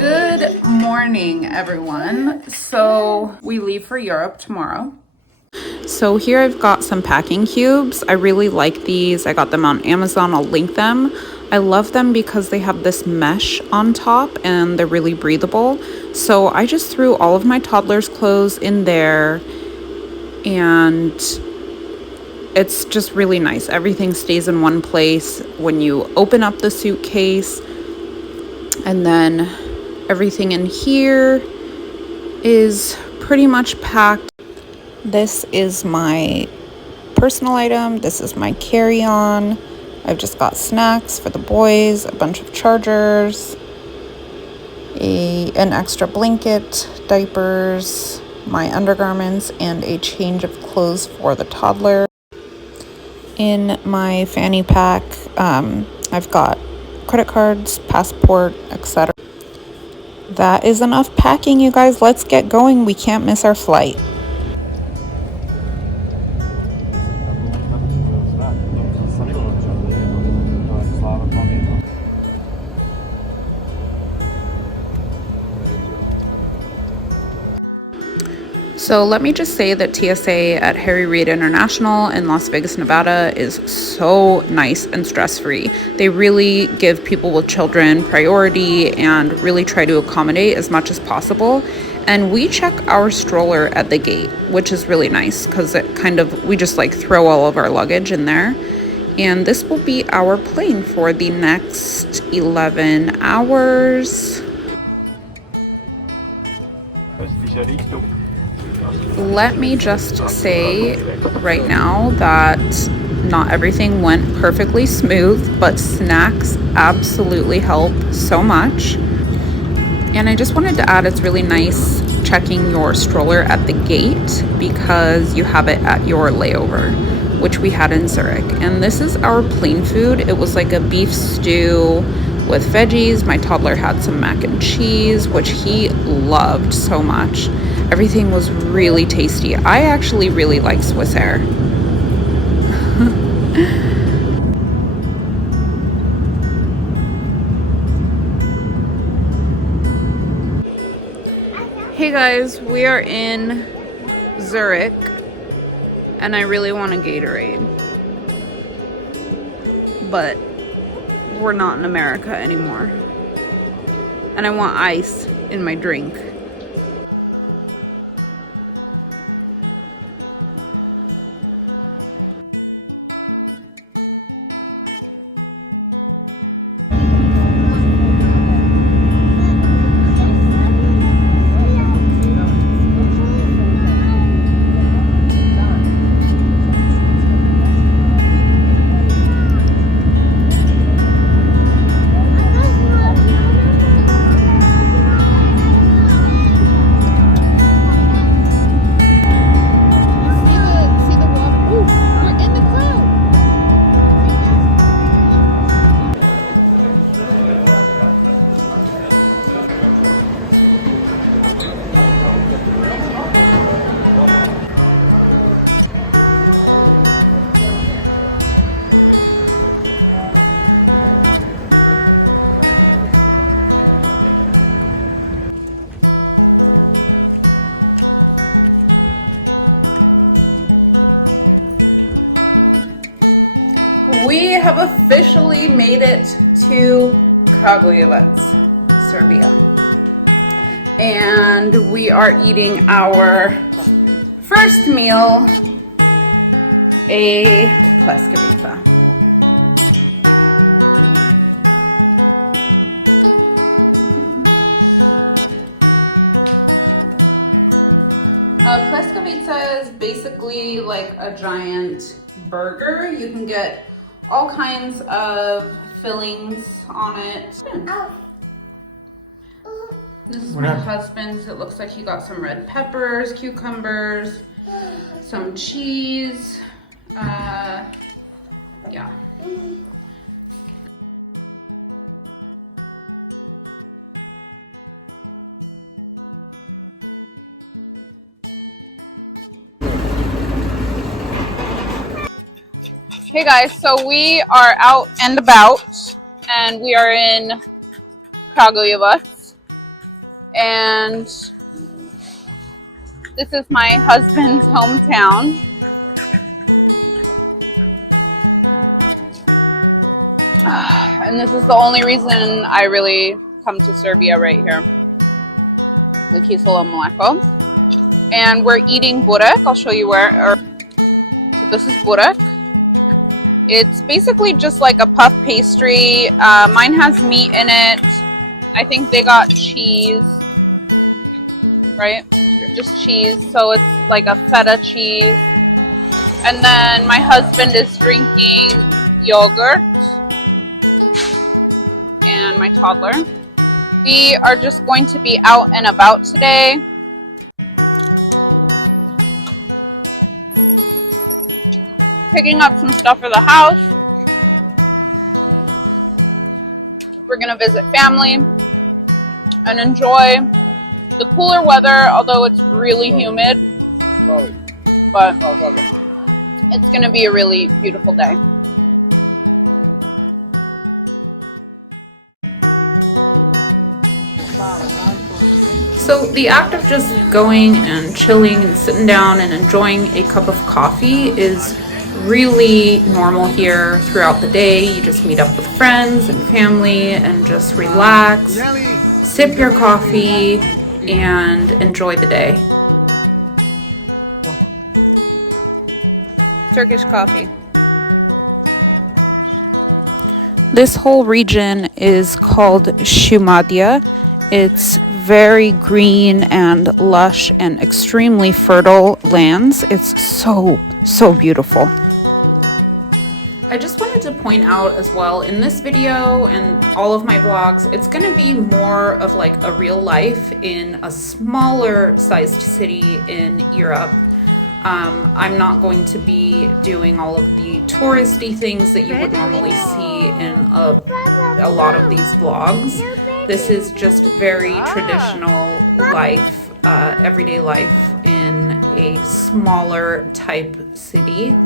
Good morning, everyone. So we leave for Europe tomorrow. So here I've got some packing cubes. I really like these. I got them on Amazon. I'll link them. I love them because they have this mesh on top and they're really breathable. So I just threw all of my toddler's clothes in there and it's just really nice. Everything stays in one place when you open up the suitcase, and then everything in here is pretty much packed. This is my personal item. This is my carry-on. I've just got snacks for the boys, a bunch of chargers, an extra blanket, diapers, my undergarments, and a change of clothes for the toddler. In my fanny pack, I've got credit cards, passport, etc. That is enough packing, you guys. Let's get going. We can't miss our flight. So let me just say that TSA at Harry Reid International in Las Vegas, Nevada is so nice and stress-free. They really give people with children priority and really try to accommodate as much as possible. And we check our stroller at the gate, which is really nice because we just like throw all of our luggage in there. And this will be our plane for the next 11 hours. Let me just say right now that not everything went perfectly smooth, but snacks absolutely help so much. And I just wanted to add, it's really nice checking your stroller at the gate because you have it at your layover, which we had in Zurich. And this is our plane food. It was like a beef stew with veggies. My toddler had some mac and cheese, which he loved so much. Everything was really tasty. I actually really like Swiss Air. Hey guys, we are in Zurich and I really want a Gatorade. But we're not in America anymore. And I want ice in my drink. We have officially made it to KRAGUJEVAC, Serbia. And we are eating our first meal, a pleskavica. Pleskavica is basically like a giant burger. You can get all kinds of fillings on it. This is my husband's. It looks like he got some red peppers, cucumbers, some cheese. Yeah. Hey guys, so we are out and about, and we are in KRAGUJEVAC, and this is my husband's hometown. And this is the only reason I really come to Serbia right here. The Kiselo Mleko. And we're eating burek. I'll show you where. So this is burek. It's basically just like a puff pastry. Mine has meat in it. I think they got cheese, right? Just cheese. So it's like a feta cheese. And then my husband is drinking yogurt. And my toddler. We are just going to be out and about today. Picking up some stuff for the house. We're gonna visit family and enjoy the cooler weather, although it's really humid. But it's gonna be a really beautiful day. So the act of just going and chilling and sitting down and enjoying a cup of coffee is really normal here throughout the day. You just meet up with friends and family and just relax, sip your coffee, and enjoy the day. Turkish coffee. This whole region is called Shumadya. It's very green and lush and extremely fertile lands. It's so beautiful. I just wanted to point out as well, in this video and all of my vlogs, it's going to be more of like a real life in a smaller sized city in Europe. I'm not going to be doing all of the touristy things that you would normally see in a lot of these vlogs. This is just very traditional life, everyday life in a smaller type city.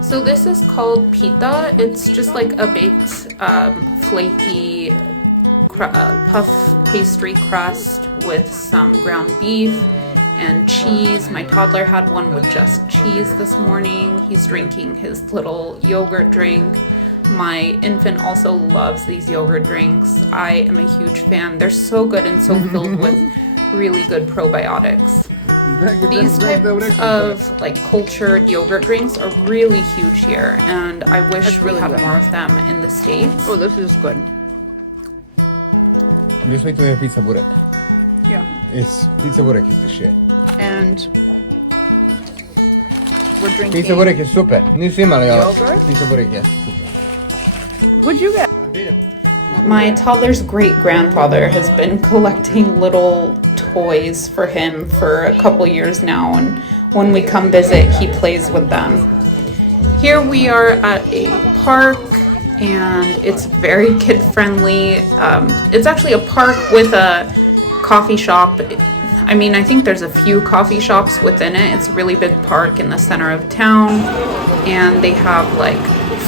So this is called pita. It's just like a baked, flaky puff pastry crust with some ground beef and cheese. My toddler had one with just cheese this morning. He's drinking his little yogurt drink. My infant also loves these yogurt drinks. I am a huge fan. They're so good and so filled with really good probiotics. These types of like cultured yogurt drinks are really huge here, and I wish we had more of them in the States. Oh, this is good. This way to have pizza burek. Yeah. It's pizza burek is the shit. And we're drinking Pizza burek is super. Nisi imala yogurt? Pizza burek je super. What'd you get? My toddler's great-grandfather has been collecting little toys for him for a couple years now, and when we come visit, he plays with them. Here we are at a park, and it's very kid-friendly. It's actually a park with a coffee shop. I mean, I think there's a few coffee shops within it. It's a really big park in the center of town, and they have like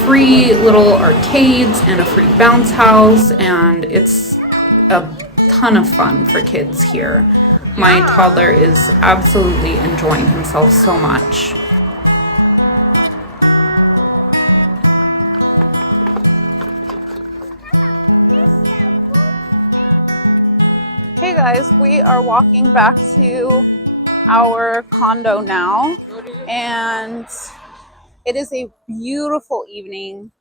free little arcades and a free bounce house, and it's a ton of fun for kids here. My toddler is absolutely enjoying himself so much. Hey guys, we are walking back to our condo now, and it is a beautiful evening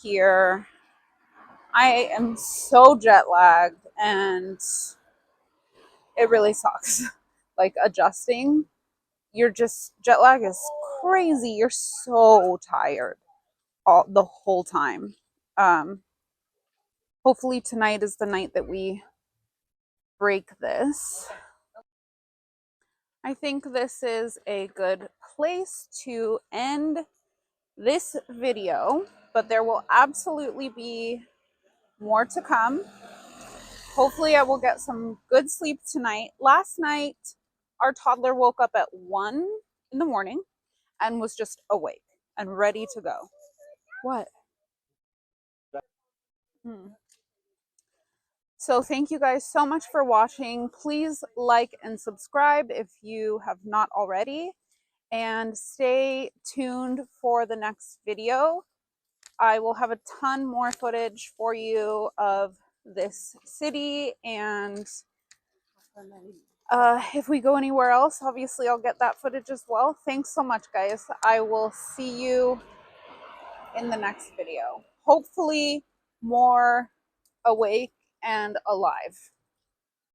here. I am so jet lagged, and it really sucks. Like adjusting, jet lag is crazy. You're so tired the whole time. Hopefully tonight is the night that we break this. I think this is a good place to end this video, but there will absolutely be more to come. Hopefully I will get some good sleep tonight. Last night, our toddler woke up at 1 in the morning, and was just awake and ready to go. What? So thank you guys so much for watching. Please like and subscribe if you have not already, and stay tuned for the next video. I will have a ton more footage for you of this city, and if we go anywhere else, obviously I'll get that footage as well. Thanks so much, guys. I will see you in the next video. Hopefully more awake and alive.